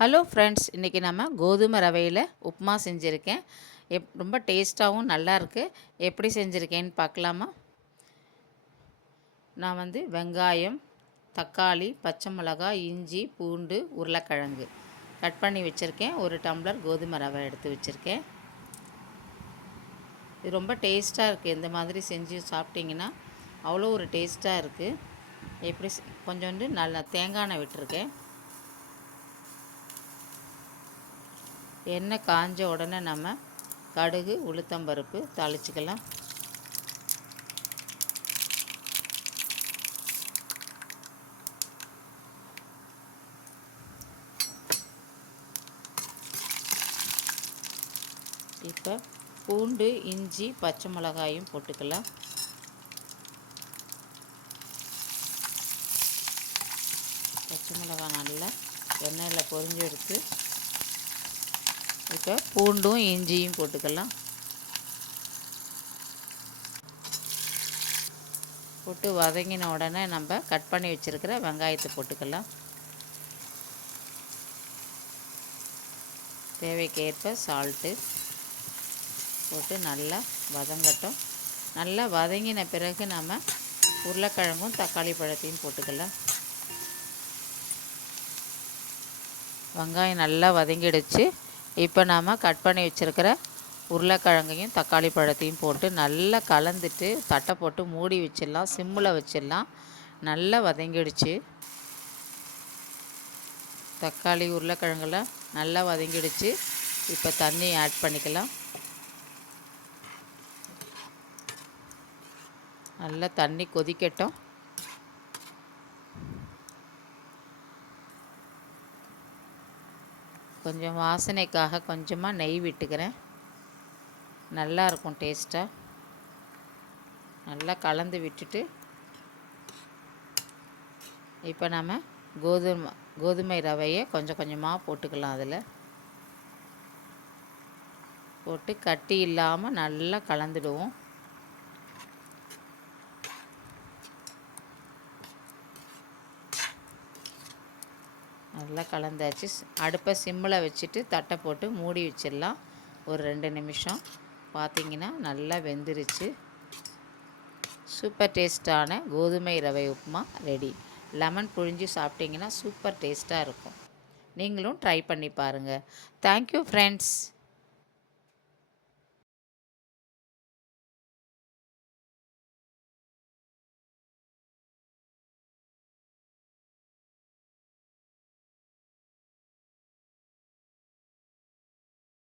Hello friends, இன்றைக்கி நம்ம கோதுமை ரவையில் உப்புமா செஞ்சுருக்கேன். ரொம்ப டேஸ்ட்டாகவும் நல்லாயிருக்கு. எப்படி செஞ்சுருக்கேன்னு பார்க்கலாமா? நான் வெங்காயம், தக்காளி, பச்சை மிளகாய், இஞ்சி, பூண்டு, உருளைக்கிழங்கு கட் பண்ணி வச்சுருக்கேன். ஒரு டம்ளர் கோதுமை ரவை எடுத்து வச்சுருக்கேன். இது ரொம்ப டேஸ்ட்டாக இருக்குது. இந்த மாதிரி செஞ்சு சாப்பிட்டிங்கன்னா அவ்வளோ ஒரு டேஸ்ட்டாக இருக்குது. எப்படி கொஞ்சோண்டு நல்லா தேங்காய் எண்ணெய் விட்டுருக்கேன். எண்ணெய் காஞ்ச உடனே நம்ம கடுகு, உளுத்தம்பருப்பு தாளிச்சிக்கலாம். இப்போ பூண்டு, இஞ்சி, பச்சை மிளகாயும் போட்டுக்கலாம். பச்சை மிளகாய் நல்லா எண்ணெயில் பொரிஞ்சு எடுத்து இப்போ பூண்டும் இஞ்சியும் போட்டுக்கலாம். போட்டு வதங்கின உடனே நம்ம கட் பண்ணி வச்சுருக்கிற வெங்காயத்தை போட்டுக்கலாம். தேவைக்கேற்ப சால்ட்டு போட்டு நல்லா வதங்கட்டும். நல்லா வதங்கின பிறகு நம்ம உருளைக்கிழங்கும் தக்காளி பழத்தையும் போட்டுக்கலாம். வெங்காயம் நல்லா வதங்கிடுச்சு. இப்போ நாம் கட் பண்ணி வச்சுருக்கிற உருளைக்கிழங்கையும் தக்காளி பழத்தையும் போட்டு நல்லா கலந்துட்டு தட்டை போட்டு மூடி வச்சிடலாம். சிம்மில் வச்சிடலாம். நல்லா வதங்கிடுச்சு. தக்காளி உருளைக்கிழங்குலாம் நல்லா வதங்கிடுச்சு. இப்போ தண்ணி ஆட் பண்ணிக்கலாம். நல்லா தண்ணி கொதிக்கட்டும். கொஞ்சம் வாசனைக்காக கொஞ்சமாக நெய் விட்டுக்கிறேன். நல்லா இருக்கும் டேஸ்ட்டாக. நல்லா கலந்து விட்டுட்டு இப்போ நம்ம கோதுமை ரவையை கொஞ்சம் கொஞ்சமாக போட்டுக்கலாம். அதில் போட்டு கட்டி இல்லாமல் நல்லா கலந்துடுவோம். நல்லா கலந்தாச்சு. அடுப்பை சிம்மில் வச்சுட்டு தட்டை போட்டு மூடி வச்சிடலாம். ஒரு 2 நிமிஷம். பார்த்திங்கன்னா நல்லா வெந்துருச்சு. சூப்பர் டேஸ்ட்டான கோதுமை ரவை உப்புமா ரெடி. லெமன் புழிஞ்சு சாப்பிட்டிங்கன்னா சூப்பர் டேஸ்ட்டாக இருக்கும். நீங்களும் ட்ரை பண்ணி பாருங்கள். Thank you friends.